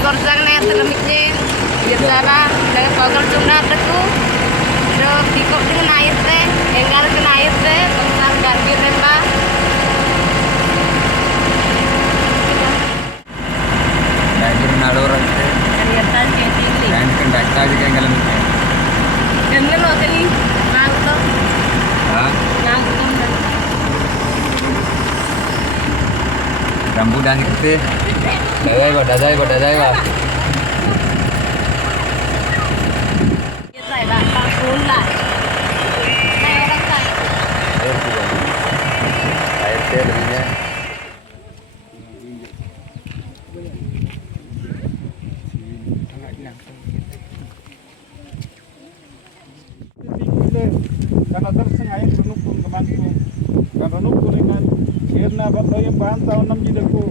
Gorjang na telemiknya biasa dengan pagar cuma teku terus dikok dengan air teh enggak kena air teh tentang ganti tembak dari nalur itu kelihatan kayak tinggi dan kendaka juga yang dalam itu dan lo tadi nangkep rambutan itu dadai kok kita lah pakun lah nah orang kan air juga air teh lebihnya karena tersengaja renukun kemantu kan renukun dengan hirna batlo yang bantau nam jidaku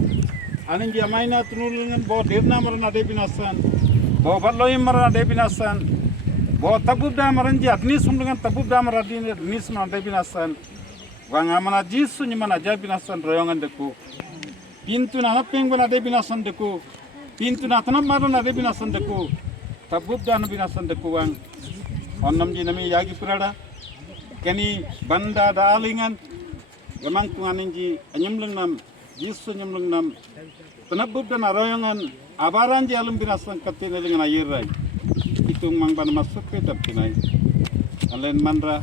aning dia maina tunulungan bo dirna marana de binasan bo batlo yang marana de binasan bo tabub da maranji adni sum dengan tabub da maradin nis na de binasan wang amana jisu ni mana ja binasan royongan deku pintu na hapeng bana de binasan deku pintu na tanam marana de binasan deku tabub da na binasan deku wang onnam ji nami yagi purada kani banda da alingan gamang tunganin ji anyamlung nam jisu nyamlung nam penabub dan aroyangan abaran ji alam binasan katina dengan ayirai itu mang ban masuk ke tapinai alen mandra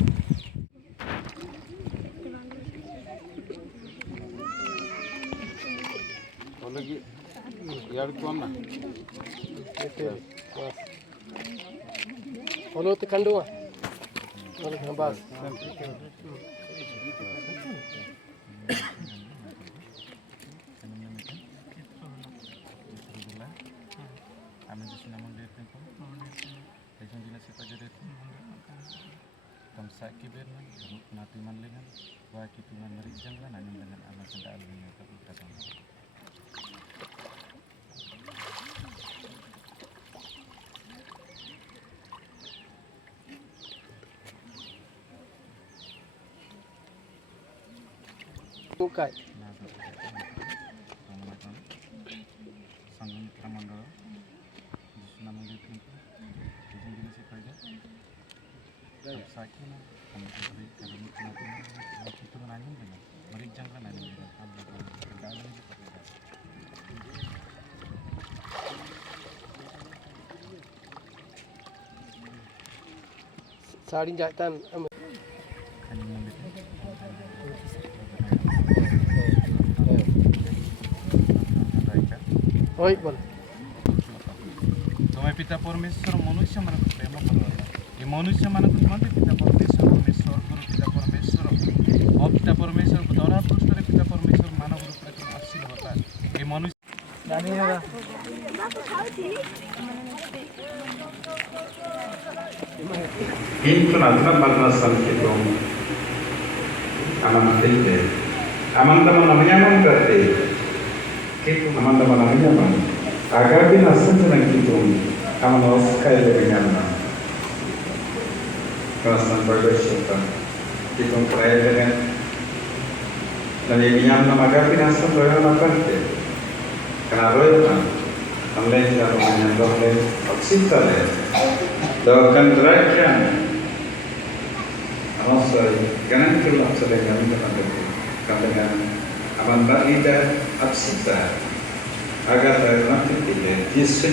lagi yar kona Kalau tekan dua, kalau hambas. Bukai. Sari jatan. Oi, boleh. तुम्हें पिता परमेश्वर मनुष्य मन को प्रेम करला ये मनुष्य मन को मते पिता परमेश्वर परमेश्वर गुरु पिता परमेश्वर और पिता परमेश्वर को द्वारा पुरुष रे पिता परमेश्वर मानव रूप रे आशीर्वाद होता ये मनुष्य जानी है Itu nanti batasan kita aman telde aman teman namanya aman berarti kita aman teman namanya aman agar binasan dengan kita aman harus kaya dengan aman kerasan berdosa kita kaya dengan dan yang nama agar binasan dengan apa itu karena royal online kalau hanya online oksita le doakan terakhir Amasal, kanan kelak sedang dengan aman tak ida absita agar tak nanti tidak. Yesus